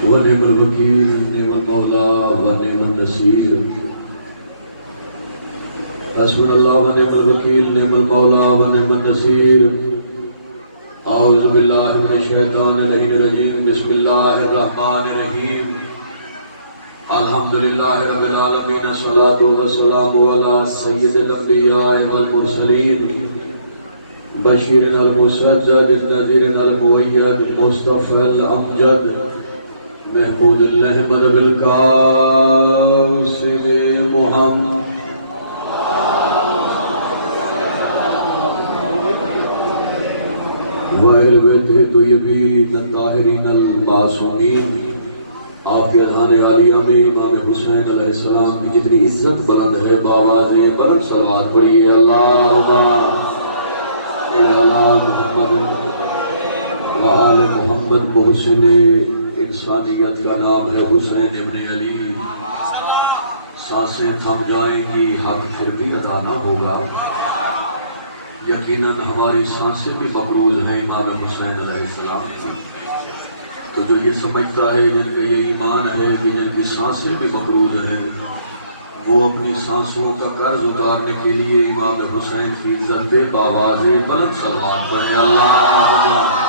ونعم الوکیل نعم المولا ونعم النصیر حسبنا اللہ ونعم الوکیل نعم المولا ونعم النصیر اعوذ باللہ من الشیطان اللعین الرجیم بسم اللہ الرحمن الرحیم الحمدللہ رب العالمین الصلاة والسلام علی سید الانبیاء والمرسلین بشیر المسدد النذیر المؤید مصطفی الامجد محمود الحمد بالقاسم محمد وَإِلْ بِيْتِ طَيِّبِينَ الطَّاهِرِينَ الْمَعْصُومِينَ آپ کے اذہان عالیہ میں امام حسین علیہ السلام کی جتنی عزت بلند ہے بآواز بلند صلوات پڑھیے اللہم علی محمد وآل محمد محسن انسانیت کا نام ہے حسین ابن علی سانسیں تھم جائیں گی حق پھر بھی ادا نہ ہوگا یقیناً ہماری سانسیں بھی مقروض ہیں امام حسین علیہ السلام کی تو جو یہ سمجھتا ہے جن کا یہ ایمان ہے کہ جن کی سانسیں بھی مقروض ہیں وہ اپنی سانسوں کا قرض اتارنے کے لیے امام حسین کی عزت پہ بآواز بلند صلوات پڑھیں اللہ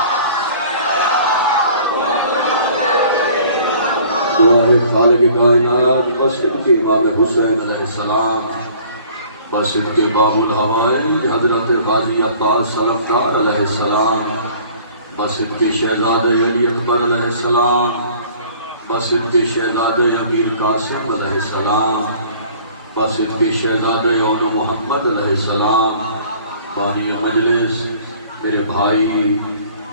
دعا ہے خالق کائنات بس ان کے امام حسین علیہ السلام بس ان کے باب الحوائج حضرت غازی عباس سلفدار علیہ السلام بس ان کے شہزادہ علی اکبر علیہ السلام بس ان کے شہزادہ امیر قاسم علیہ السلام بس ان کے شہزادہ اون محمد علیہ السلام بانی مجلس میرے بھائی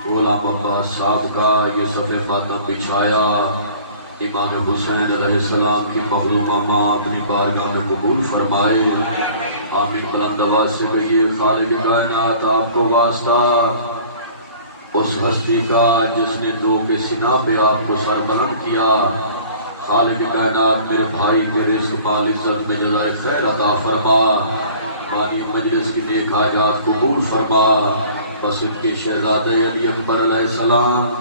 غلام عباس صاحب کا یہ صفِ خاتم بچھایا امام حسین علیہ السلام کی مغلومہ ماں اپنی بارگاہ میں قبول فرمائے آمین بلند آواز سے کہیے خالق کائنات آپ کو واسطہ اس ہستی کا جس نے دو کے سینہ پہ آپ کو سر بلند کیا خالق کائنات میرے بھائی کے رزق مال عزت میں جزائے خیر عطا فرما بانی مجلس کی نیک حاجات قبول فرما بس ان کے شہزادہ علی اکبر علیہ السلام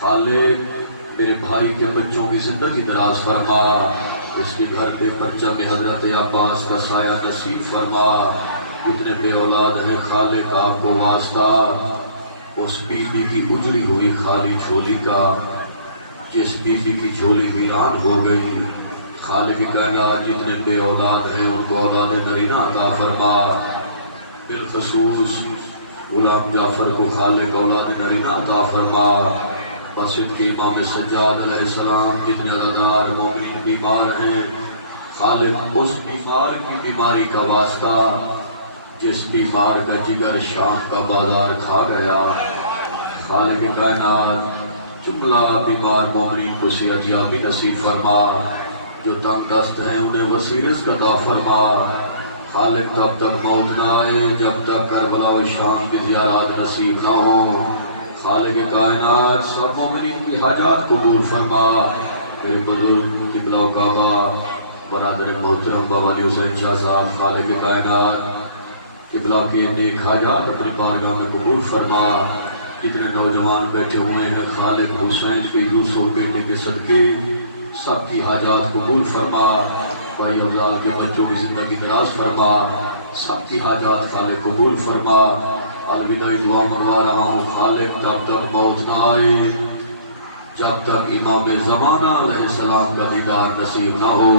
خالق میرے بھائی کے بچوں کی زندگی دراز فرما اس کے گھر پہ پرچم حضرت عباس کا سایہ نصیب فرما اتنے بے اولاد ہیں خالق آپ کو واسطہ اس بی بی کی اجڑی ہوئی خالی جھولی کا جس بی بی کی جھولی ویران ہو گئی خالق کائنات جتنے بے اولاد ہیں ان کو اولاد نرینہ عطا فرما بالخصوص غلام جعفر کو خالق اولاد نرینہ عطا فرما بس ان کے امام سجاد علیہ السلام جتنے عزادار مومنین بیمار ہیں خالق اس بیمار کی بیماری کا واسطہ جس بیمار کا جگر شام کا بازار کھا گیا خالق کائنات جملہ بیمار مومنین کو صحت یابی نصیب فرما جو تنگ دست ہیں انہیں وسیع رزق عطا فرما خالق تب تک موت نہ آئے جب تک کربلا و شام کی زیارات نصیب نہ ہوں خالق کائنات سب مومنین کی حاجات قبول فرما میرے بزرگ قبلہ و کعبہ برادر محترم بابا علی حسین شاہ صاحب خالق کائنات قبلہ کے نیک حاجات اپنی بارگاہ میں قبول فرما اتنے نوجوان بیٹھے ہوئے ہیں خالق حسین کے یوسف بیٹے کے صدقے سب کی حاجات قبول فرما بھائی افضال کے بچوں کی زندگی دراز فرما سب کی حاجات خالق قبول فرما الوداعی دعا منگوا رہا ہوں خالق جب تک موت نہ آئے جب تک امام زمانہ علیہ السلام کا دیدار نصیب نہ ہو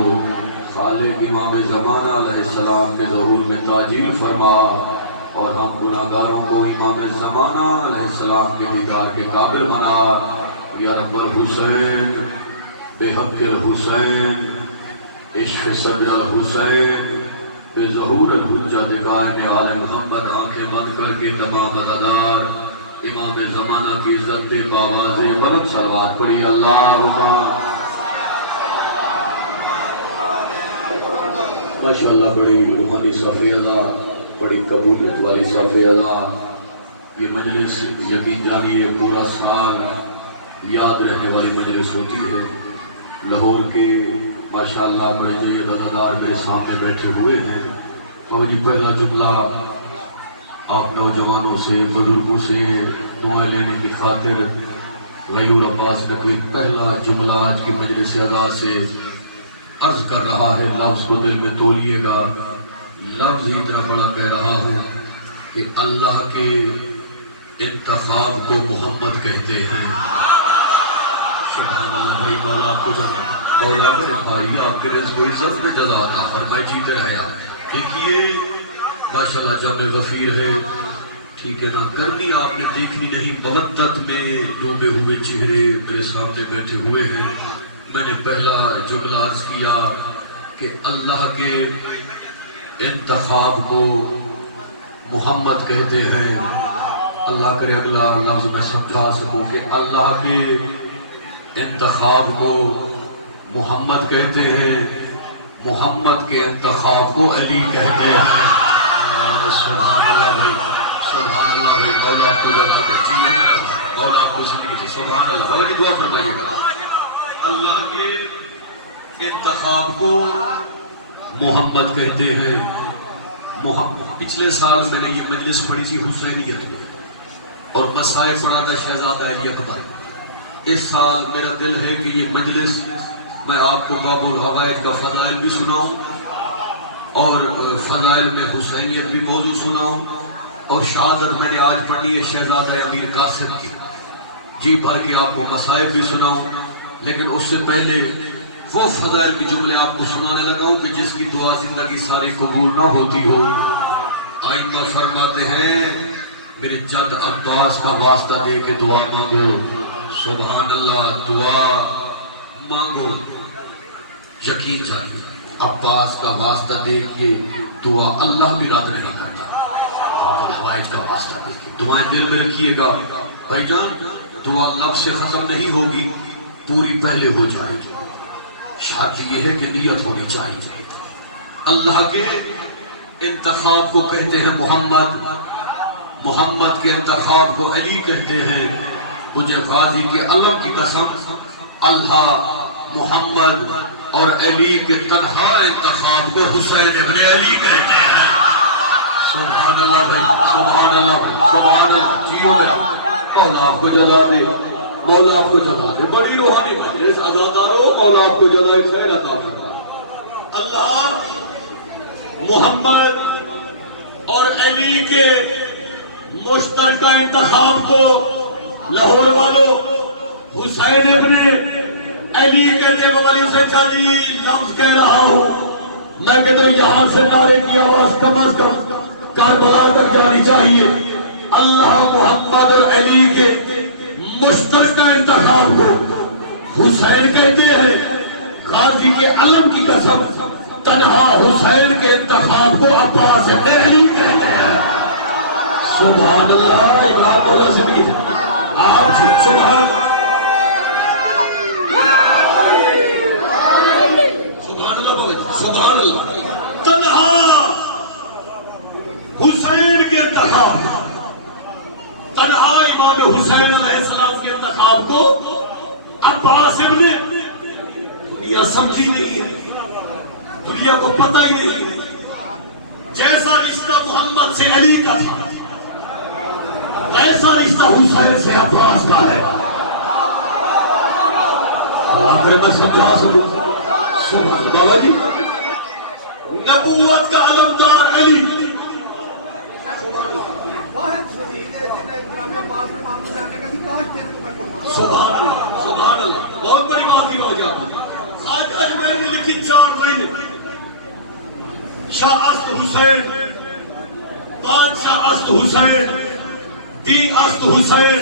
خالق امام زمانہ علیہ السلام کے ظہور میں تعجیل فرما اور ہم گناہگاروں کو امام زمانہ علیہ السلام کے دیدار کے قابل بنا یا رب الحسین بے حق الحسین عشق صدر الحسین بے ظہور الحجت قائم آل محمد آنکھیں بند کر کے تمام عزادار امام زمانہ کی عزت پہ بآواز بلند صلوات پڑھی اللہم ماشاءاللہ بڑی روحانی صافی ادا بڑی قبولیت والی صافی ادا یہ مجلس یقین جانیے پورا سال یاد رہنے والی مجلس ہوتی ہے لاہور کے ماشاءاللہ بڑے جید عزادار میرے سامنے بیٹھے ہوئے ہیں بابا جی پہلا جملہ آپ نوجوانوں سے بزرگوں سے دعائیں لینے کی خاطر غیور عباس نقوی پہلا جملہ آج کی مجلس اعزاز سے عرض کر رہا ہے، لفظ کو دل میں تولیے گا. لفظ اتنا بڑا کہہ رہا ہے کہ اللہ کے انتخاب کو محمد کہتے ہیں. سبحان اللہ. بھائی مولا آپ کو مولا میرے بھائی آپ کے رزق و عزت میں جزا عطا فرمائے، جیتے رہے آپ. دیکھیے ماشاءاللہ جامع غفیر ہے، ٹھیک ہے نا. گرمی آپ نے دیکھنی نہیں، محبت میں ڈوبے ہوئے چہرے میرے سامنے بیٹھے ہوئے ہیں. میں نے پہلا جملہ عرض کیا کہ اللہ کے انتخاب کو محمد کہتے ہیں. اللہ کرے اگلا لفظ میں سمجھا سکوں کہ اللہ کے انتخاب کو محمد کہتے ہیں، محمد کے انتخاب کو علی کہتے ہیں. سبحان اللہ بھائی، سبحان اللہ بھائی. مولا آپ کو جگہ دے، مولا آپ کو سنیے. سبحان اللہ. بابا جی دعا فرمائیے گا. اللہ کے انتخاب کو محمد کہتے ہیں. پچھلے سال میں نے یہ مجلس پڑھی تھی حسینیت میں اور مسائل پڑھا تھا شہزادہ علی اکبر. اس سال میرا دل ہے کہ یہ مجلس میں آپ کو باب الحوائج کا فضائل بھی سناؤں اور فضائل میں حسینیت بھی موضوع سناؤں، اور شہادت میں نے آج پڑھی ہے شہزادہ امیر قاسم کی، جی بھر کے آپ کو مسائل بھی سناؤں. لیکن اس سے پہلے وہ فضائل کے جملے آپ کو سنانے لگا ہوں کہ جس کی دعا زندگی ساری قبول نہ ہوتی ہو. آئمہ فرماتے ہیں میرے جد عباس کا واسطہ دے کے دعا مانگو. سبحان اللہ. دعا مانگو، یقین جانیے عباس کا واسطہ دے کے دعا اللہ بھی رد نہیں کرتا. حوائج کا واسطہ دے کے دعائیں دل میں رکھیے گا بھائی جان. دعا لفظ سے ختم نہیں ہوگی، پوری پہلے ہو جائے گی. شرط یہ ہے کہ نیت ہونی چاہیے. اللہ کے انتخاب کو کہتے ہیں محمد، محمد کے انتخاب کو علی کہتے ہیں. مجھے غازی کے علم کی قسم اللہ، محمد اور علی کے تنہا انتخاب کو حسین ابن علی کہتے ہیں. سبحان اللہ بھائی، سبحان اللہ بھائی، سبحان اللہ. جیو میرا مولا آپ کو جزا دے، مولا آپ کو جزا دے. بڑی روحانی مجلس، عزادارو مولا آپ کو جزائے خیر عطا فرمائے. اللہ محمد اور علی کے مشترکہ انتخاب کو لاہور والوں حسین ابن علی کہتے ہیں. بابا علی حسین شاہ جی لفظ کہہ رہا ہوں میں کہتا ہوں یہاں سے نعرے کی آواز کم از کم کربلا تک جانی چاہیے. اللہ محمد اور علی کے مشترکہ انتخاب کو حسین کہتے ہیں. غازی کے علم کی قسم تنہا حسین کے انتخاب کو عباس ابن علی کہتے ہیں. سبحان اللہ. عمران مولا زمین آپ سبحان سبحان اللہ بابا جی، سبحان اللہ. تنہا حسین کے انتخاب، تنہا امام حسین علیہ السلام کے انتخاب کو عباس ابن دنیا سمجھی نہیں ہے، دنیا کو پتہ ہی نہیں. جیسا رشتہ محمد سے علی کا تھا ایسا رشتہ حسین سے عباس کا ہے. اگر میں سمجھا سکوں سبحان بابا جی. نبوت کا علمدار علی، سبحان اللہ، سبحان اللہ. بہت بڑی بات کی بات جان. آج اجمیر نے لکھی 4 مہینے شاہ است حسین، بادشاہ است حسین، دی است حسین،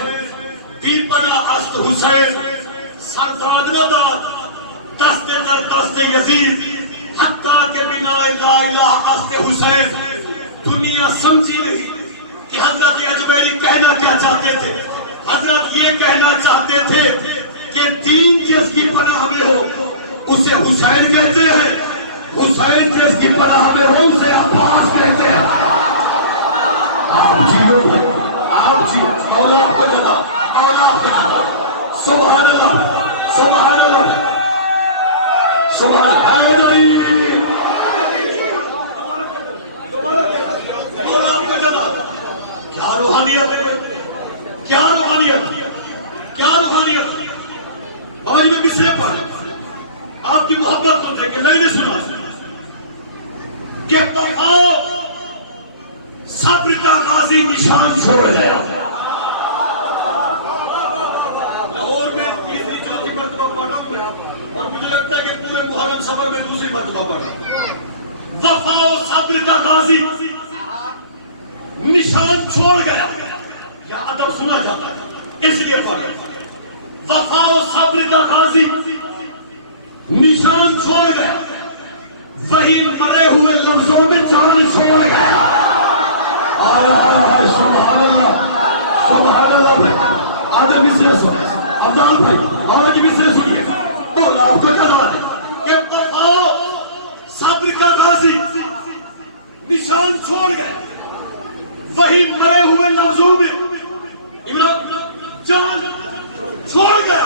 دی بنا است حسین، سرداد نداد دست در دست یزید حقا کے بنا لا الہ است حسین. دنیا سمجھی نہیں کہ حضرت اجمیری کہنا کیا چاہتے تھے. حضرت یہ کہنا چاہتے تھے کہ دین جس کی پناہ میں ہو اسے حسین کہتے ہیں، حسین جس کی پناہ میں ہو اسے عباس کہتے ہیں. آپ جیو، آپ جیو. مولا آپ کو جزا، مولا آپ کو جزا. سبحان اللہ، سبحان اللہ، سبحان حیدری. مولا آپ کو جزا. کیا روحانیت ہے، کیا روحانیت، کیا روحانیت. بھائی میں مصرے پڑھ آپ کی محبت کو دیکھ کے نہیں سنا کہ طوفان صبر کا غازی نشان چھوڑ گیا. اور میں تیسری چوتھی مرتبہ پڑھ رہا ہوں اور مجھے لگتا ہے کہ پورے محرم صبر میں دوسری مرتبہ پڑھ رہا ہوں. وفا و صبر کا غازی نشان چھوڑ گیا. کیا ادب سنا جاتا ہے اس لیے پڑھ رہا ہوں. وفا و صبر کا غازی نشان چھوڑ گیا. وہی مرے ہوئے لفظوں میں جان چھوڑ گیا. سبحان اللہ سبحان اللہ. بھائی آدر مصرے سن افضال بھائی آج مصرے سنیے. بولا آپ کو کیا ہے کہ وفا صبر کا غازی نشان چھوڑ گئے. وہی مرے ہوئے لفظوں میں عمران جان چھوڑ گیا.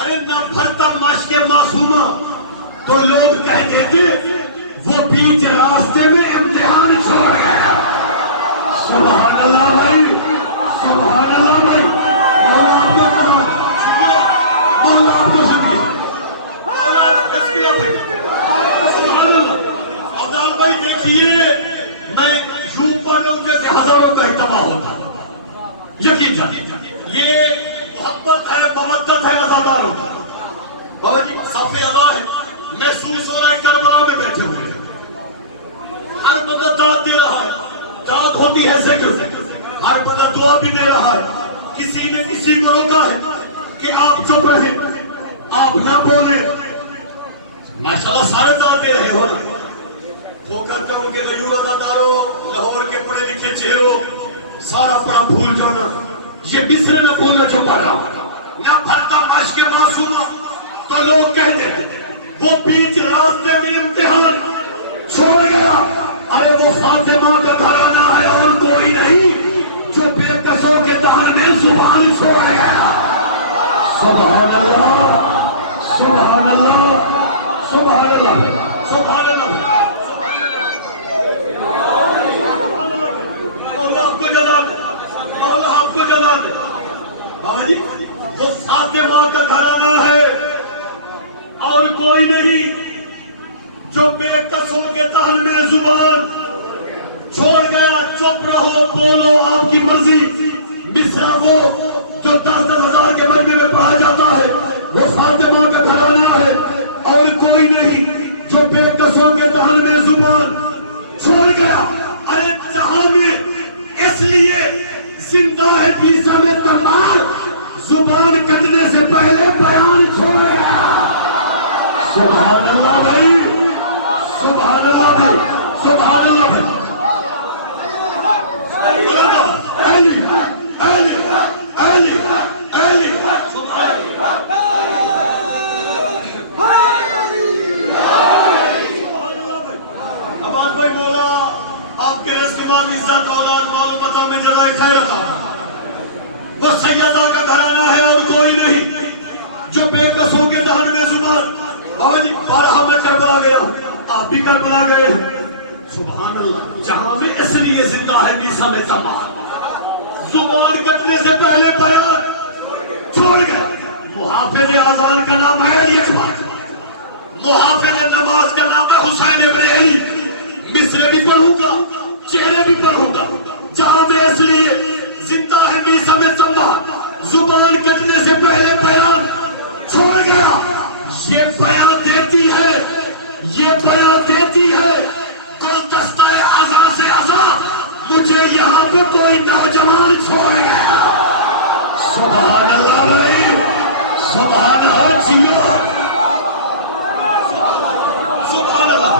ارے نہ بھرتا مشق معصومہ تو لوگ کہہ دیتے وہ بیچ راستے میں امتحان چھوڑ گیا. سبحان اللہ بھائی سبحان اللہ بھائی. مولا آپ کو سنا مولا آپ کو سنیے مولا بسم اللہ بھائی. سبحان اللہ. افضال بھائی دیکھیے میں یوں پڑھ رہا ہوں جیسے ہزاروں کا اجتماع ہوتا. یقین جانیے یہ محبت ہے مودت ہے عزاداروں. بابا جی صف ادا ہے محسوس ہو رہا ہے کربلا میں بیٹھے ہوئے ہر بندہ داد دے رہا ہے. داد ہوتی ہے ذکر. ہر بندہ دعا بھی دے رہا ہے. کسی نے کسی کو روکا ہے کہ آپ چپ رہے آپ نہ بولیں. ماشاءاللہ سارے داد دے رہے ہو نا. کھوکھر ٹاؤن کے غیور اداداروں لاہور کے پڑھے لکھے چہروں سارا پڑا بھول جانا. یہ مصرے میں بولنا جو پڑھ رہا نہ بھرتا مشق معصومہ تو لوگ کہہ دیتے وہ بیچ راستے میں امتحان چھوڑ گیا. ارے وہ فاطمہ کا گھرانہ ہے اور کوئی نہیں جو بے کسوں کے دہن میں زبان چھوڑا گیا. سبحان اللہ سبحان اللہ سبحان اللہ سبحان اللہ. آپ کو جزا دے اللہ آپ کو جزا دے. بابا جی وہ فاطمہ کا گھرانہ ہے اور کوئی نہیں جو بے کسوں کے دہن میں زبان چھوڑ گیا. چپ رہو بولو آپ کی مرضی. مصرع وہ جو 10-10 ہزار کے مجمع میں پڑھا جاتا ہے وہ فاطمہ کا گھرانہ ہے اور کوئی نہیں جو بے کسوں کے دہن میں زبان چھوڑ گیا. ارے جہاں میں اس لیے زندہ ہے بیسا میں تلوار زبان کٹنے سے پہلے بیان چھوڑ گیا. سبحان اللہ بھائی سبحان اللہ بھائی سبحان اللہ بھائی. علی علی علی علی سبحان اللہ. عباس بھائی مولا آپ کے رزق مال عزت اولاد مال و پتہ میں جزائے خیر عطا. وہ سیدہ کا گھرانہ ہے اور کوئی نہیں جو بے کسوں کے دہن میں زبان. بابا جی 12 میں کربلا گیا آپ بھی کربلا گئے. سبحان اللہ. جہاں میں اس لیے زندہ ہے بیسا میں تمام زبان کٹنے سے پہلے بیان چھوڑ گئے. محافظ آزان کا نام ہے علی اکبر. محافظ نماز کا نام ہے حسین ابن علی. مصرے بھی پڑھوں گا چہرے بھی پڑھوں گا. جہاں میں اس لیے زندہ ہے بیسا میں تمام زبان کٹنے سے پہلے بیان چھوڑ گیا. یہ بیان دیتی ہے یہ بیان دیتی ہے کل دستہ عزا سے عزا مجھے یہاں پہ کوئی نوجوان چھوڑ گیا. سبحان اللہ بھائی سبحان اللہ جیو سبحان اللہ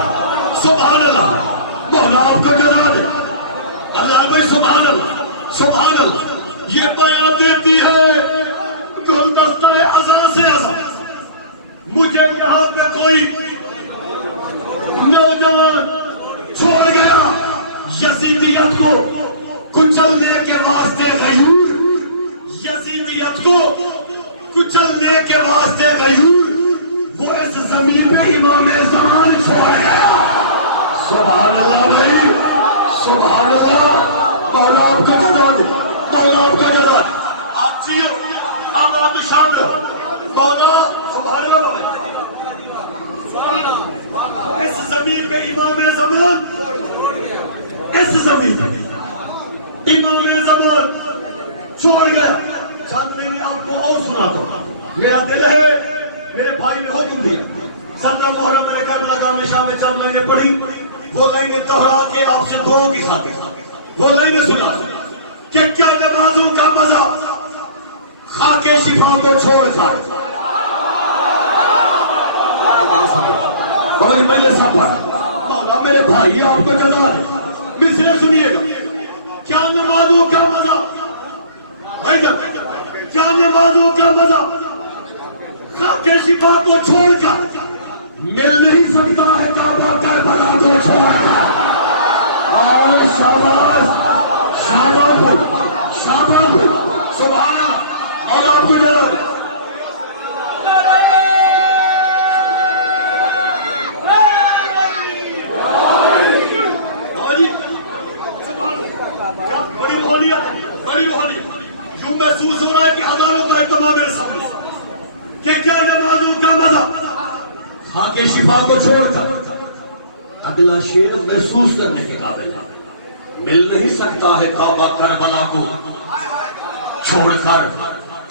سبحان اللہ. مولا آپ کو جزا دے اللہ بھائی سبحان اللہ سبحان اللہ. یہ بیان دیتی ہے کل دستہ عزا سے عزا مجھے یہاں پہ کوئی نوجوان چھوڑ گیا. یزیدیت کو کچلنے کے واسطے غیور یزیدیت کو کچلنے کے واسطے غیور وہ اس زمین پہ امام زمان چھوڑ گیا. سبحان اللہ بھائی سبحان اللہ. مولا آپ کو جزا دے چند لائنیں پڑھی، وہ لائنیں دوہرا کے آپ سے دعاؤں کی خاطر وہ لائنیں سنا کہ کیا نمازوں کا مزہ خاک شفا کو چھوڑ کر، اور میں نے سب پڑھا مولا میرے بھائی آپ کو جگہ ہے، مصرے سنیے گا، کیا نمازوں کا مزہ، کیا نمازوں کا مزہ خاک شفا کو چھوڑ کر مل نہیں سکتا ہے کعبہ کربلا کو چھوڑ کر۔ اور شاباش شاباش بھائی، شاباش بھائی، سبحان اللہ، اور آپ کو جگہ ہے۔ بڑی روحانی یوں محسوس ہو رہا ہے کہ ہزاروں کا اہتمام میرے سامنے کہ کیا نمازوں کا مزہ خاک شفا کو چھوڑ کر۔ اگلا شعر محسوس کرنے کے قابل ہے، مل نہیں سکتا ہے کعبہ کربلا کو چھوڑ کر۔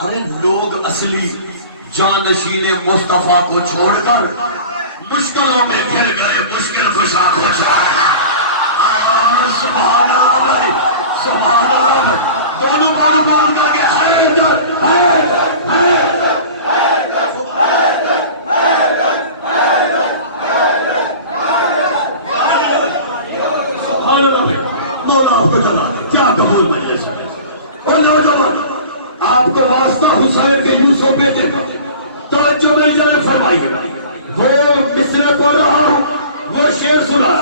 ارے لوگ اصلی جانشین مصطفیٰ کو چھوڑ کر مشکلوں میں گھر گئے، مشکل کشا کو چھوڑ کر۔ سبحان اللہ بھائی، سبحان اللہ بھائی، دونوں بانوں بات کر کے حیدر حیدر حیدر سبحان اللہ بھائی، مولا آپ کو جلا کیا قبول مجلس ہے۔ اور نوجوان آپ کو واسطہ حسین کے یوسف بیٹے توجہ میری جانب فرمائیے، وہ مصرے پڑھ رہا ہوں، وہ شعر سنا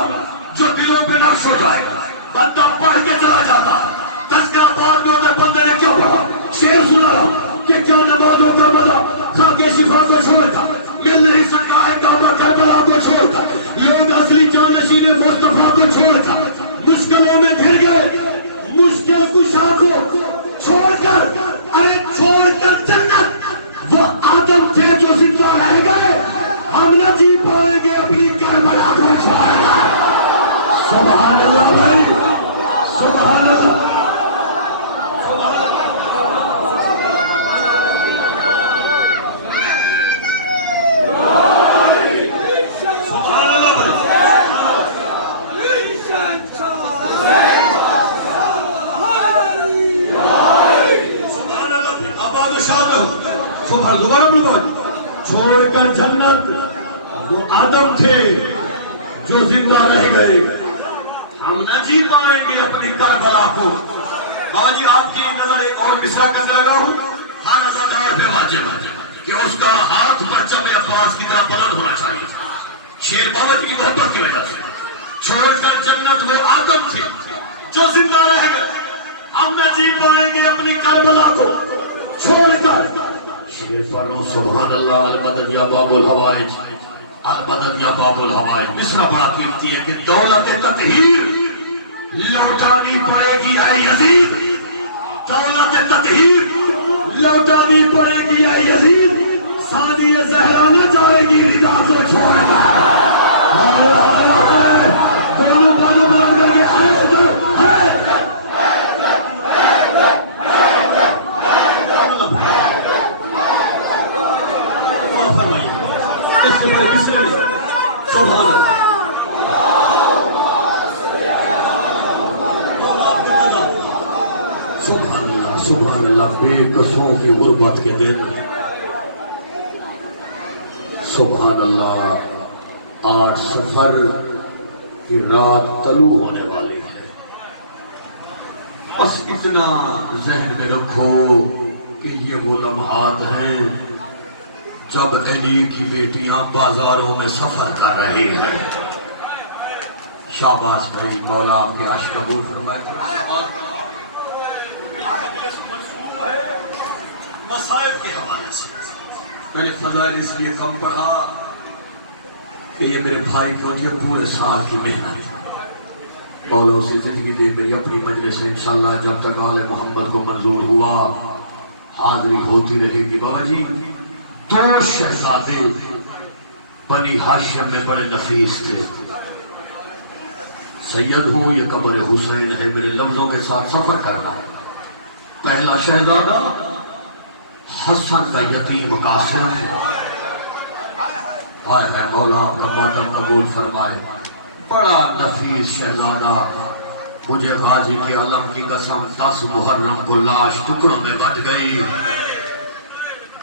جو دلوں پہ نقش ہو جائے گا، بندہ پڑھ کے چلا جاتا، تذکرہ بعد میں ہوتا ہے بندے نے کیا پڑھا، شعر سنا رہا کہ کیا نمازوں کا مزہ خاک شفا کو چھوڑ کر مل نہیں سکتا ہے کعبہ کربلا کو چھوڑ کر۔ لوگ اصلی جانشین مصطفیٰ کو چھوڑ کر مشکلوں میں گھر گئے، مشکل کشا کو چھوڑ کر، ارے چھوڑ کر جنت، وہ آدم تھے جو زندہ رہ گئے، ہم نہ جی پائیں گے اپنی کربلا کو چھوڑ کر۔ سبحان اللہ بھائی، سبحان اللہ، دوبارہ بولو، چھوڑ کر جنت، وہ آدم تھے جو زندہ رہ گئے، ہم نہ جی پائیں گے اپنی کربلا کو۔ بابا جی آپ کی نظر ایک اور مصرع کرنے لگا ہوں، ہر ازادار پہ واجب کہ اس کا ہاتھ پرچم عباس کی طرح بلند ہونا چاہیے، شیر بابا جی کی محبت کی وجہ سے۔ چھوڑ کر جنت، وہ آدم تھے جو زندہ رہ گئے، ہم نہ جی پائیں گے اپنی کربلا کو چھوڑ کر۔ سبحان اللہ، المدد یا باب الحوائج، المدد یا باب الحوائج۔ مصرع بڑا قیمتی ہے کہ دولت تطہیر لوٹانی پڑے گی اے یزید، دولت تطہیر لوٹانی پڑے گی اے یزید، سعدی زہرا نہ جائے گی ردا کو چھوڑ کر۔ دونوں بالوں بلند کر کے حیدر حیدر سبحان اللہ، بے کسوں کی غربت کے دن، سبحان اللہ، 8 صفر کی رات طلوع ہونے والی ہے۔ بس اتنا ذہن میں رکھو کہ یہ وہ لمحات ہیں جب علی کی بیٹیاں بازاروں میں سفر کر رہی ہیں۔ شاباش بھائی، مولا آپ کے عشق قبول فرمائے۔ مصائب کے حوالے سے میں نے فضائل اس لیے کم پڑھا کہ یہ میرے بھائی کی ہوتی ہے پورے سال کی محنت، مولا اسے زندگی دے۔ میری اپنی مجلس ہے انشاءاللہ جب تک آل محمد کو منظور ہوا حاضری ہوتی رہے گی۔ بابا جی 2 شہزادے بنی ہاشم میں بڑے نفیس تھے، سید ہوں یہ قبر حسین ہے، میرے لفظوں کے ساتھ سفر کرنا۔ پہلا شہزادہ حسن کا یتیم قاسم، ہائے ہائے مولا آپ کا ماتم قبول فرمائے. بڑا نفیس شہزادہ. مجھے غازی کے علم کی قسم 10 محرم کو لاش ٹکڑوں میں بٹ گئی.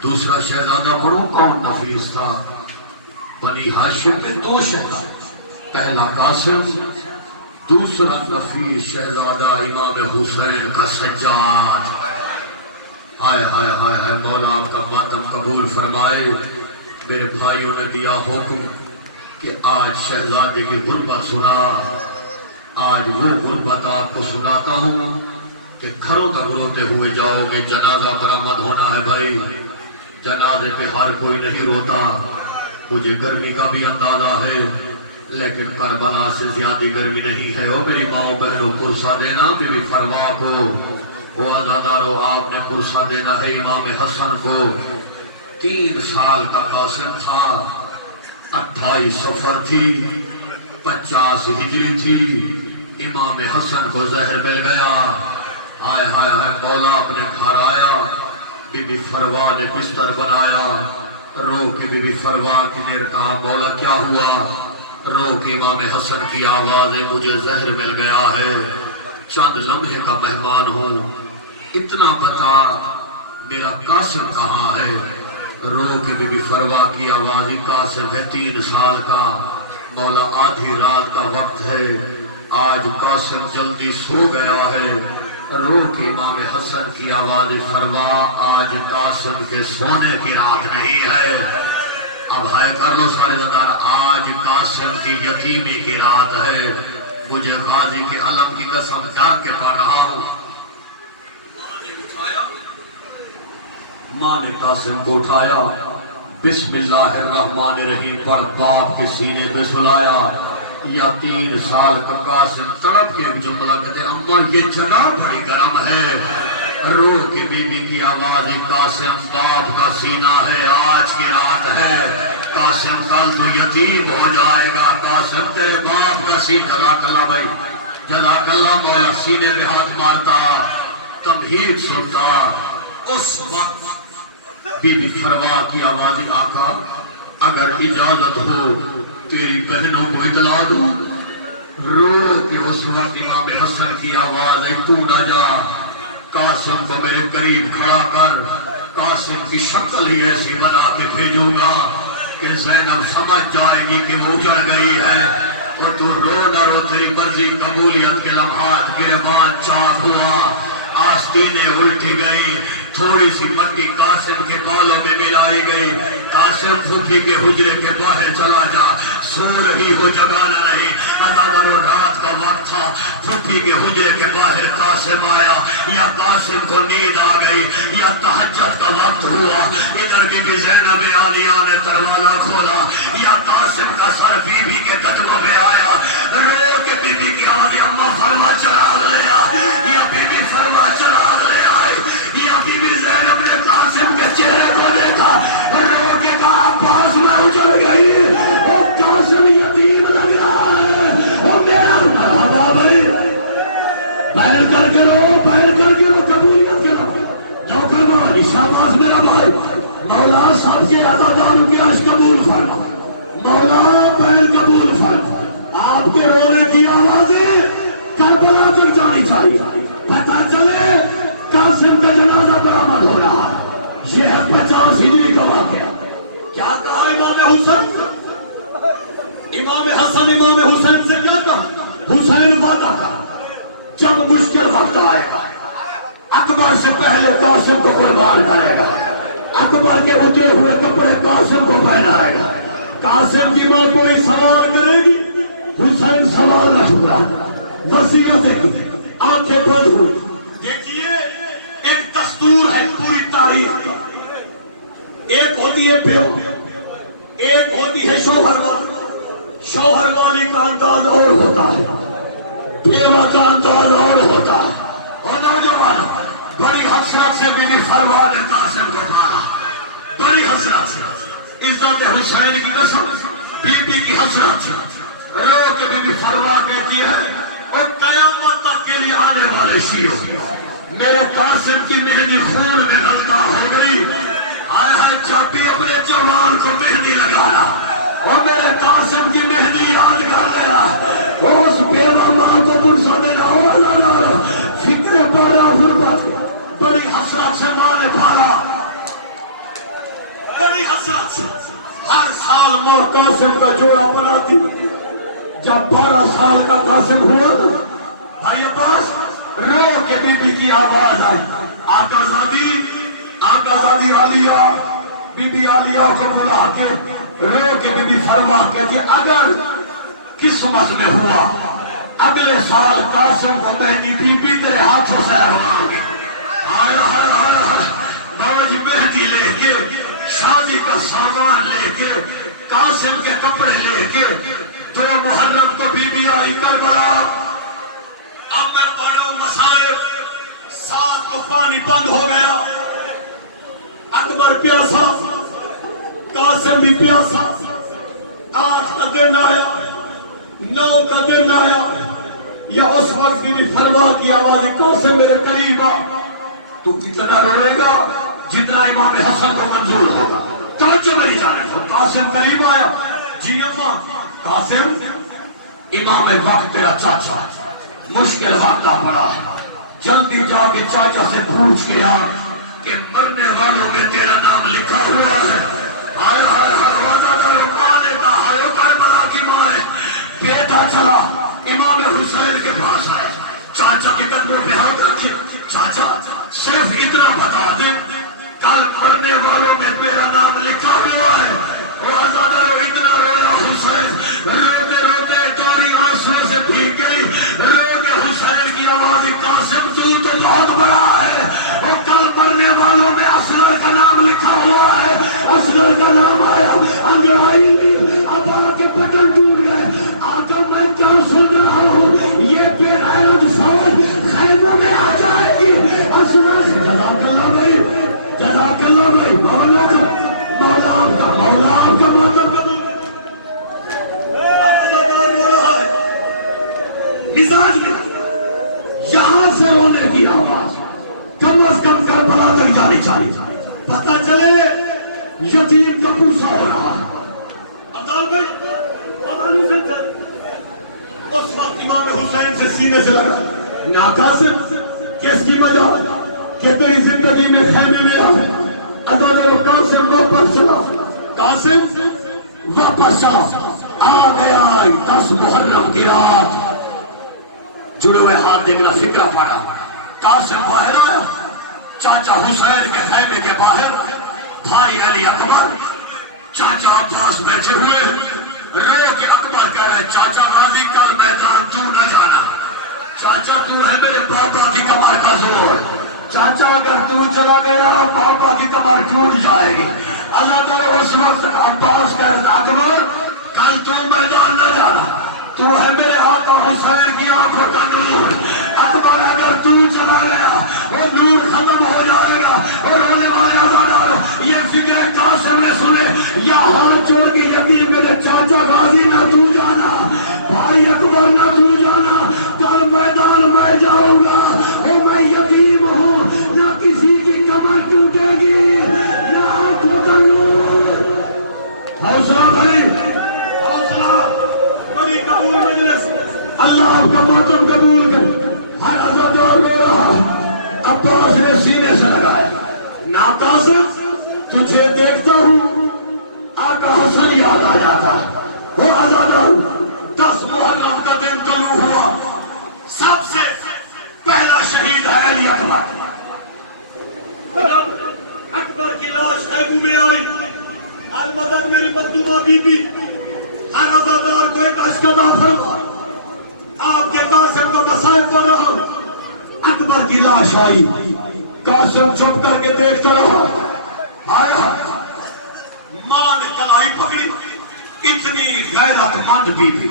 دوسرا شہزادہ پڑھوں کون نفیس تھا؟ بنی ہاشم میں 2 شہزادے، پہلا قاسم، دوسرا نفیس شہزادہ امام حسین کا سجاد. ہائے ہائے ہائے ہائے مولا آپ کا ماتم قبول فرمائے. میرے بھائیوں نے دیا حکم کہ آج شہزادے کی غربت سنا. آج وہ غربت آپ کو سناتا ہوں کہ گھروں تک روتے ہوئے جاؤ گے. جنازہ برآمد ہونا ہے بھائی. جنازے پہ ہر کوئی نہیں روتا. مجھے گرمی کا بھی اندازہ ہے لیکن کربلا سے زیادہ گرمی نہیں ہے. او میری ماں بہنوں پرسہ دینا بی بی فروا کو. وہ عزاداروں آپ نے پرسہ دینا ہے امام حسن کو. 3 سال کا قاسم تھا. 28 صفر تھی، 50 ہجری تھی. امام حسن کو زہر مل گیا. ہائے ہائے ہائے مولا اپنے گھر آیا. بی بی فروا نے بستر بنایا. رو کے بی بی فروا نے کہا مولا کیا ہوا؟ رو کے امام حسن کی آواز ہے مجھے زہر مل گیا ہے، چند لمحے کا مہمان ہوں، اتنا بتا میرا قاسم کہاں ہے؟ رو کے بی بی فروا کی آواز قاسم ہے 3 سال کا. مولا آدھی رات کا وقت ہے، آج قاسم جلدی سو گیا ہے. رو کے امام حسن کی آواز فروا آج قاسم کے سونے کی رات نہیں ہے. اب ہائے کر لو سارے دار، آج قاسم کی یتیمی کی رات ہے. مجھے غازی کے علم کی قسم ڈر کے پڑھ رہا ہوں. ماں نے قاسم کو اٹھایا، بسم اللہ الرحمن الرحیم پڑھ باپ کے سینے میں سلایا. یا 3 سال کا قاسم تڑپ کے ایک جملہ کہتے اماں یہ جگہ بڑی گرم ہے. رو کی بی بی کی آواز قاسم باپ کا سینہ ہے، آج کی رات ہے. قاسم کل تو یتیم ہو جائے گا. قاسم تیرے باپ کا سینہ. جزاک اللہ بھائی، جزاک اللہ. مولا سینے پہ ہاتھ مارتا، تمہید سنتا. اس وقت بی بی فروا کی آواز آقا اگر اجازت ہو تیری بہنوں کو اطلاع دوں. رو کے اس وقت امام حسن کی آواز ہے تو نہ جا، قاسم کو میرے قریب کھڑا کر. قاسم کی شکل ہی ایسی بنا کے بھیجوں گا کہ زینب سمجھ جائے گی کہ وہ اجڑ گئی ہے. اور تو رو نہ رو، تیری مرضی قبولیت کے لمحات گریبان چاک ہوا، آستینیں الٹی گئی، تھوڑی سی مٹی قاسم کے بالوں میں ملائی گئی. قاسم پھوپھی کے حجرے کے باہر چلا جا، سو رہی ہو جگانا نہیں. عزادارو رات کا وقت تھا، پھوپھی کے حجرے کے باہر قاسم آیا. یا قاسم کو نیند آ گئی یا تہجد کا وقت ہوا. ادھر بی بی زینب عالیہ نے دروازہ کھولا یا قاسم کا سر بی بی کے قدموں میں آیا. رو کے بی بی کی آواز اماں فرما چراغ لے آ، یا بی بی فرما چراغ لے آئے. یا بی بی زینب نے قاسم کے چہرے کو دیکھا، رو کے کہا پاس میں اجڑ گئی، وہ قاسم یتیم لگ رہا ہے. وہ میرا مرحبا بھائی، پہل کر کے رو، پہل کر کے رو، قبولیت کے رو. جاؤ کرما والی شاباش میرا بھائی. مولا صاحب کے عزاداروں کی عرش قبول فرما. مولا پہل قبول فرما. آپ کے رونے کی آوازیں کربلا تک جانی چاہیے. پتہ چلے قاسم کا جنازہ برآمد ہو رہا ہے. یہ ہے 50 ہجری کا واقعہ. کیا کہا امام حسین؟ امام حسن امام حسین سے کیا کہا؟ حسین وعدہ کہا جب مشکل وقت آئے گا اکبر سے پہلے قاسم کو قربان کرے گا. اکبر کے اترے ہوئے کپڑے قاسم کو پہنائے گا. قاسم کی ماں کوئی سوال کرے گی، حسین سوال نہ چھوڑا. وصیتیں کی، آنکھیں بند ہوئی. دیکھیے ایک دستور ہے پوری تاریخ کا. ایک ہوتی ہے بیوہ، ایک ہوتی ہے شوہر والی. شوہر والی کا انداز اور ہوتا ہے، بیوہ کا انداز اور ہوتا ہے. اور نوجوان بڑی حسرت سے بی بی فروا نے قاسم کو پالا، بڑی حسرت سے. عزت حسین کی قسم، بی بی کی حسرت سے. رو کے بی بی فروا کہتی ہے اور قیامت تک کے لیے آنے والے شیعوں میرے قاسم کی مہندی خون میں غلطہ ہو گئی. آئے ہائے جب بھی اپنے جوان کو مہندی لگانا اما قاسم کا جوڑا بناتی. جب 12 سال کا قاسم ہوا نا بھائی عباس رو کے بی بی کی آواز آئی. آقا زادی عالیہ بی بی عالیہ کو بلا کے رو کے بی بی فرما کے کہ اگر قسمت میں ہوا اگلے سال قاسم کو مہندی بی بی تیرے ہاتھوں سے لگواؤں گی. بابا جی مہندی لے کے شادی کا سامان لے کے قاسم کے کپڑے لے کے 2 محرم کو بی بی آئی کربلا. اب میں پڑھوں مسائل. 7 کو پانی بند ہو گیا. اکبر پیاسا قاسم بھی پیاسا. 8 کا دن آیا 9 کا دن آیا. یا اس وقت بھی فرما کی آواز قاسم میرے قریب آ. تو کتنا روئے گا جتنا امام حسن کو منظور ہوگا. توجہ میری جانب. قاسم قریب آیا. جی اماں. قاسم امام وقت تیرا چاچا مشکل وقت آ پڑا. جلدی جا کے چاچا سے پوچھ کے آ کہ مرنے والوں میں تیرا نام لکھا ہوا ہے. آئے روزہ دارو مانے کا ہے کربلا کی مانے. بیٹا چلا امام حسین کے پاس آئے. چاچا کے قدموں پہ ہاتھ رکھے. چاچا صرف اتنا بتا دیں کل مرنے والوں میں تیرا نام لکھا ہوا ہے. روزہ دارو اتنا رویا حسین. روتے روتے داری آنسوں سے بھیگ گئی. رو کے حسین کی آواز قاسم تو بہت بڑا ہے. وہ کل مرنے والوں میں اسلر کا نام لکھا ہوا ہے. اسلر کا نام آیا. انگڑائی لی. اب آ کے بٹن ٹوٹ گئے. آقا میں کیا سن رہا ہوں یہ بے غیرت فوج خیموں میں آ جائے گی. اسلر سے جزاک اللہ بھائی جزاک اللہ بھائی. مولا آپ کا ماتم قبول. مزاج میں یہاں سے ہونے کی آواز کم از کم کربلا تک جانی چاہیے. پتا چلے یتیم کا پوسا ہو رہا ہے. عطال بھائی اس وقت امام حسین سے سینے سے لگا ناقاسم کس کی وجہ کہ تیری زندگی میں خیمے میں آئے. عطال قاسم واپس چلا. قاسم واپس چلا. آ گیا 10 محرم کی رات. جڑے ہوئے ہاتھ دیکھنا فکرہ پڑا. قاسم باہر آیا. چاچا حسین کے خیمے کے باہر بھائی علی اکبر چاچا عباس بیٹھے ہوئے. رو کے اکبر کہہ رہے چاچا غازی کل میدان تو نہ جانا. چاچا تو ہے میرے بابا کی کمر کا زور. چاچا اگر تو چلا گیا بابا کی کمر ٹوٹ جائے گی. اللہ تعالیٰ اس وقت عباس کہہ رہے اکبر کل تو میدان نہ جانا. تو ہے میرے آقا حسین کی آنکھوں کا نور. اکبر اگر تو چلا گیا وہ نور ختم ہو جائے گا. اور رونے والے آزادارو یہ فکر قاسم نے سنے یا ہاتھ جوڑ کے یقین میرے چاچا غازی نہ تو جانا بھائی اکبر نہ تو جانا. کل میدان میں جاؤں گا. او میں یتیم ہوں نہ کسی کی کمر ٹوٹے گی نہ آنکھوں کا نور. حوصلہ بھائی حوصلہ. اللہ آپ کا ماتم قبول کر. ہر عزادار میں رہا. عباس نے سینے سے لگایا. ناقاسم تجھے دیکھتا ہوں آقا حسن یاد آ جاتا ہے. وہ عزادار 10 محرم کا دن طلوع ہوا. سب سے پہلا شہید ہے علی اکبر. اکبر کی لاش خیموں میں آئی. البتہ میری مظلومہ بی بی ہر عزادار کو ایک اشک عطا فرما. آپ کے قاسم کو مسائل پڑھ رہا ہوں. اکبر کی لاش آئی. قاسم چپ کر کے دیکھتا رہا. آیا ماں نے کلائی پکڑی. اتنی غیرت مند بی بی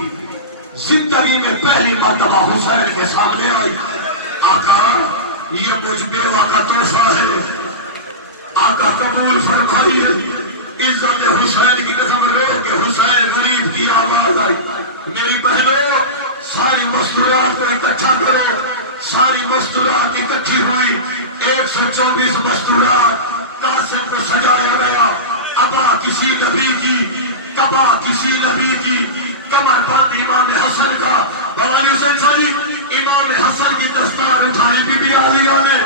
زندگی میں پہلی مرتبہ حسین کے سامنے آئی. آقا یہ مجھ بیوہ کا تحفہ ہے. آقا قبول فرمائیے. عزت حسین کی قسم رو کے حسین غریب کی آواز آئی. میری بہنوں ساری مستورات کو اکٹھا کرو. ساری مستورات اکٹھی ہوئی. 124 مستورات قاسم کو سجایا گیا. ابا کسی نبی کی کبا کسی نبی کی کمر بند امام حسن کا. مولانا حسین صاحب امام حسن کی دستار اٹھائی. بی بی عالیہ نے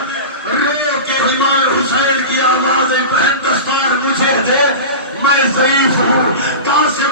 رو کے امام حسین کی آواز بہن دستار مجھے دے میں ضعیف ہوں. قاسم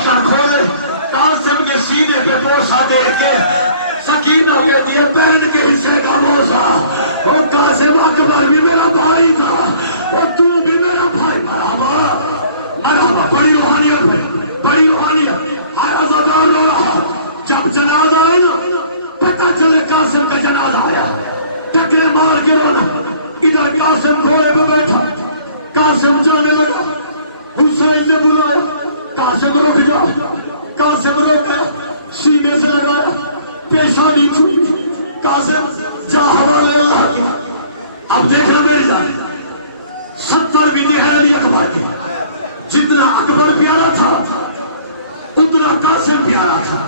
بٹن کھولے قاسم کے سینے پہ بوسہ دے کے سکینہ کہتی ہے بہن کے حصے کا بوسہ وہ قاسم اکبر بھی میرا بھائی تھا اور تو بھی میرا بھائی مرحبا بڑی روحانیت بڑی روحانیت ہر عزادار رو رہا جب جنازہ آئے نا پتہ چلے قاسم کا جنازہ آیا ٹکرے مار کے رونا ادھر قاسم گھوڑے پہ بیٹھا قاسم جانے لگا حسین نے بلایا قاسم رک جا قاسم روک گیا سینے سے لگایا پیشانی چھوٹی قاسم جا حوالے اللہ کے اب دیکھنا میری جان 70 بھی ہے علی اکبر کے جتنا اکبر پیارا تھا اتنا قاسم پیارا تھا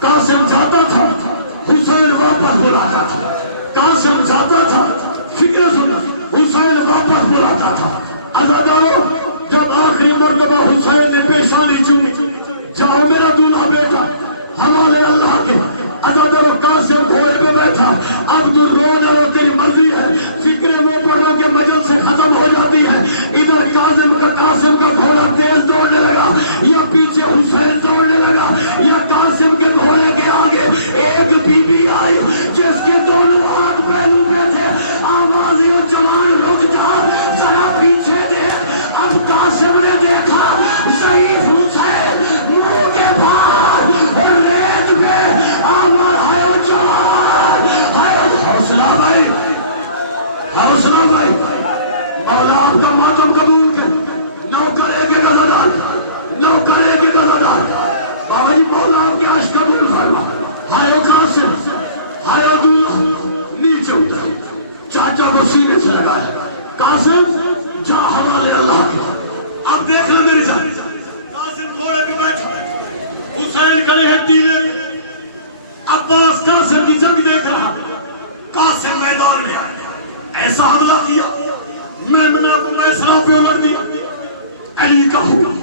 قاسم جاتا تھا حسین واپس بلاتا تھا قاسم جاتا تھا فکر سن حسین واپس بلاتا تھا عزادارو جب آخری مرتبہ حسین نے پیشانی چومی جاؤ میرا دولہا بیٹا حوالے اللہ کے عزادارو قاسم گھوڑے پہ بیٹھا اب تو رونا رو تیری مرضی ہے فکر منہ پڑھوں کے مجل سے ختم ہو جاتی ہے ادھر قاسم کا گھوڑا تیز دوڑنے لگا یا پیچھے حسین دوڑنے لگا یا قاسم کے گھوڑے کے آگے ایک بی بی آئی جس کے دونوں ہاتھ پہلو پہ تھے آواز یہ جوان رک جا ذرا پیچھے دے اب قاسم نے دیکھا ضعیف حسین منہ کے باہر اور ریت پہ آمار ہائیو جوان ہائیو حوصلہ بھائی حوصلہ بھائی مولا آپ کا ماتم قبول کر نوکر ایک غزادار نوکر ایک غزادار بابا جی مولا آپ کے عشق قبول فرما ہائیو قاسم ہائیو دولہا نیچے اتر چاچا کو سینے سے لگایا قاسم جا حوالے اللہ کے اب دیکھ لیں میری جان قاسم گھوڑے پہ بیٹھا حسین کھڑے ہیں تیرے عباس قاسم کی جنگ دیکھ رہا قاسم میدان میں آیا ایسا حملہ کیا میمنہ کو میسرہ پہ الٹ دیا علی کا حکم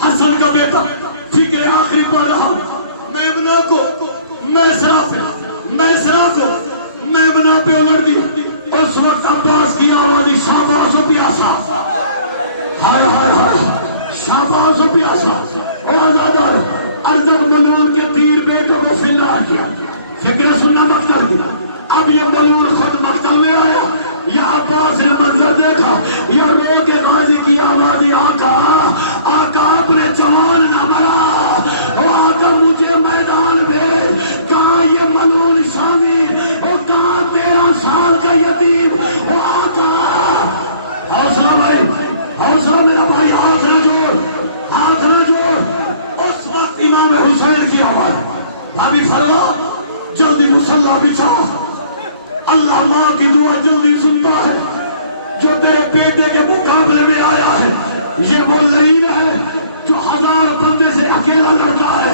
حسن کا بیٹا فکر آخری پڑھ رہا میمنہ کو میسرہ کو میمنہ پہ الٹ دیا اس وقت عباس کی آوازی شاباز و پیاسا ہائے ہائے ہائے شاباز و پیاسا اور آزادار ارزق ملون کے تیر بیٹوں کو فنار کیا فکر سننا مقتل کی اب یہ ملون خود مقتل میں آیا یا عباس نے منظر دیکھا یا رو کے غازی کی آوازی آقا اپنے جوان نہ مرا او آقا مجھے میدان میں کہاں یہ ملون شامی او کہاں 13 سال کا یتیم او آقا حوصلہ بھائی حوصلہ میرا بھائی ہاتھ نہ جوڑ اس وقت امام حسین کی آواز ابھی فرما جلدی مصلی بچھا اللہ ماں کی دعا جلدی سنتا ہے جو تیرے بیٹے کے مقابلے میں آیا ہے یہ وہ لعین ہے جو 1000 بندے سے اکیلا لڑتا ہے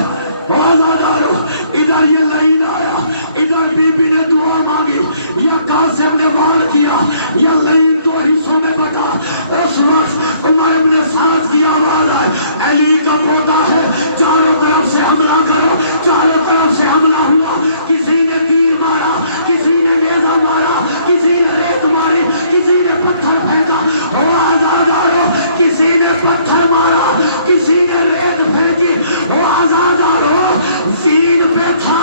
آزادارو ادھر یہ لعین آیا ادھر بی بی نے دعا مانگی یا قاسم نے وار کیا یا لعین 2 حصوں میں بٹا اس وقت عمر ابن سعد کی آواز آئے علی کا پوتا ہے چاروں طرف سے حملہ کرو چاروں طرف سے حملہ ہوا کسی نے تیر مارا کسی نے نیزہ مارا کسی نے ریت ماری کسی نے پتھر پھینکا او آزادارو کسی نے پتھر مارا کسی نے ریت پھینکی او آزادارو زین پہ تھا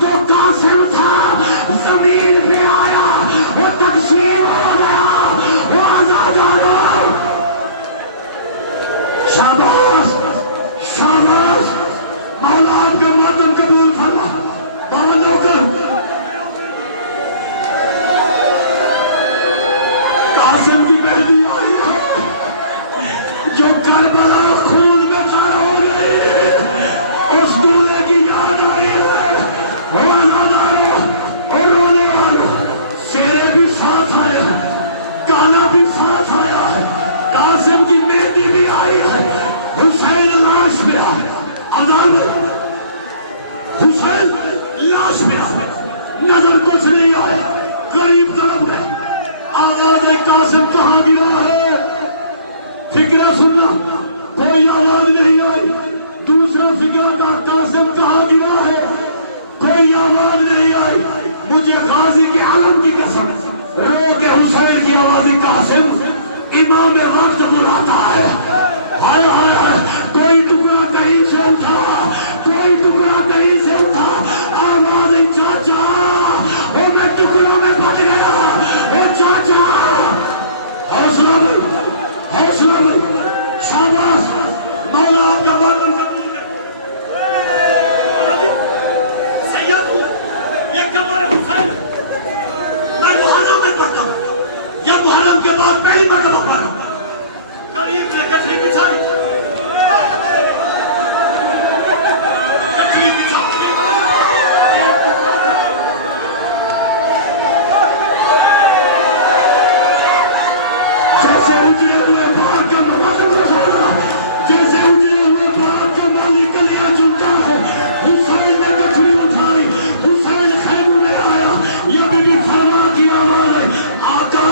تو قاسم تھا زمین پہ آیا وہ تقسیم ہو گیا وہ آزادارو شاباش شاباش مولا آپ کا ماتم قبول فرما بابا نوکر قاسم کی بہنی آئی ہے جو کربلا خون میں تر ہو گئی اس دولے کی یاد آئی ہے وہ آزادارو اور رونے والوں شیرے بھی ساتھ آئے ہیں گانا بھی ساتھ آیا ہے قاسم کی بیٹی بھی آئی ہے حسین لاش پہ آیا عذاب حسین لاش پہ آیا نظر کچھ نہیں آئے قریب طرف ہے آواز قاسم کہاں گرا ہے فکرہ سننا کوئی آواز نہیں آئی دوسرا فکرہ کا قاسم کہاں گرا ہے کوئی آواز نہیں آئی مجھے غازی کے علم کی قسم رو کے حسین کی آوازی قاسم امام وقت بلاتا ہے ہائے ہائے ہائے کوئی ٹکڑا کہیں سے ٹکڑوں میں بچ گیا. او چاچا حوصلہ بھائی, حوصلہ بھائی, شاباش. مولا آپ کا وعدہ قبول ہے. سید یہ قبر حسین میں محرم میں پڑھتا ہوں, یا محرم کے بعد پہلی مرتبہ پڑھا ہوں. قریب سے کٹھی بچھائی, کٹھی بچھائی. جیسے اجڑے ہوئے باغ کا محرم رسولہ, جیسے اجڑے ہوئے باغ کا مالی کلیاں چنتا ہے, حسین نے کٹھی اٹھائی, حسین خیمے میں آیا. یہ بی بی فرما کی آواز ہے, آقا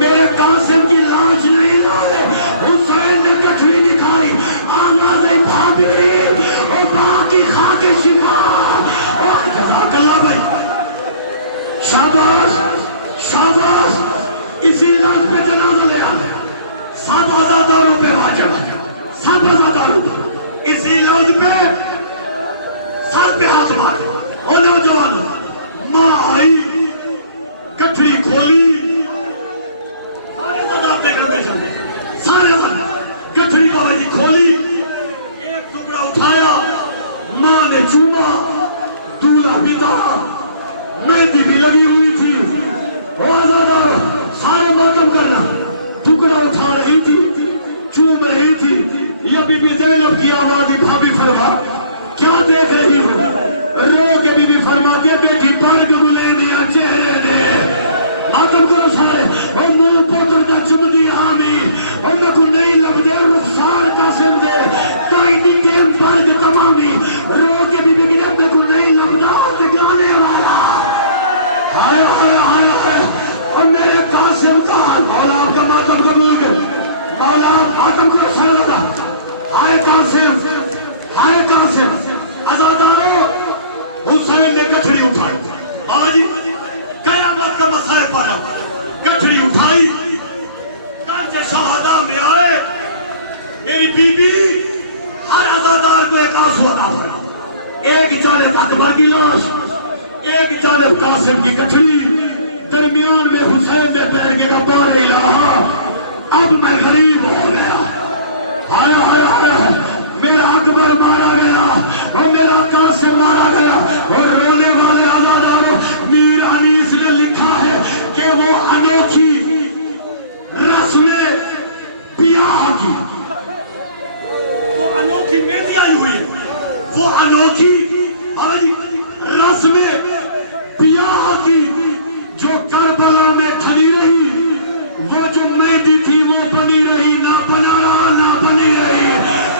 میرے قاسم کی لاش نہیں لائے. حسین نے کٹھی دکھائی, آواز ہے بھابی اور باقی خاک شفا. جزاک اللہ بھائی, شاباش شاباش. اسی لفظ پہ جنازہ لے آیا, سب آزاداروں پہ واجب ہے, سب آزاداروں پہ اسی لفظ پہ سر پہ ہاتھ مارے. اور نوجوانوں, ماں آئی, کٹھڑی کھولی, سارے سزاتے کرتے چلے, سارے کٹھڑی بابا جی کھولی, ایک ٹکڑا اٹھایا, ماں نے چوما, دولہا بھی تھا, مہندی بھی لگی ہوئی تھی. آزادار سارے ماتم کرنا, ٹکڑا اٹھا رہی تھی, چوم رہی تھی. یہ بی بی زینب کی آواز, بھابی فرما کیا دیکھ رہی ہو؟ رو کے بی بی فرماتی ہے بیٹی برگ ملے دیا چہرے نے. ماتم کرو سارے, اور منہ پوتر کا چم دی آمی, اور میں کو نہیں لگ دے رخسار کا سم دے کئی دی ٹیم برگ تمامی. رو کے بی بی کی میں کو نہیں لگنا دکھانے والا. آئے آئے آئے آئے, اور میرے قاسم کا مولا آپ کا ماتم قبول کر, مولا آپ ماتم کرو سر لگا. آئے قاسم, آئے قاسم. عزادارو, حسین نے کٹھڑی اٹھائی. بابا جی قیامت کا مسائل پڑا, کٹھڑی اٹھائی, تانچے شہادہ میں آئے. میری بی بی ہر عزادار کو ایک آنسو عطا فرما. ایک جانب اکبر کی لاش, ایک جانب قاسم کی کٹھڑی, درمیان میں حسین نے پیر کے کپار الہا. اب میں غریب ہو گیا. آیا آیا آیا, میرا اکبر مارا گیا اور میرا قاسم مارا گیا. اور رونے والے عزاداروں, میر انیس نے لکھا ہے کہ وہ انوکھی رسم بیاہ کی, انوکھی مہندی آئی ہوئی ہے, وہ انوکھی رسم بیاہ کی جو کربلا میں کھلی رہی, وہ جو مہندی تھی وہ بنی رہی, نہ بنا رہا نہ بنی رہی.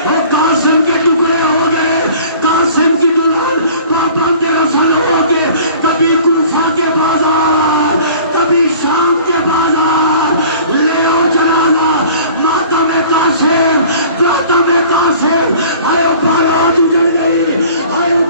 اور قاسم کے ٹکڑے ہو گئے, قاسم کی دلہن پابند رسل ہو کے, کبھی کوفہ کے بازار, کبھی شام کے بازار, لے آؤ جنازہ, ماتم قاسم, ماتم قاسم. آئے بارات اجڑ گئی, آئے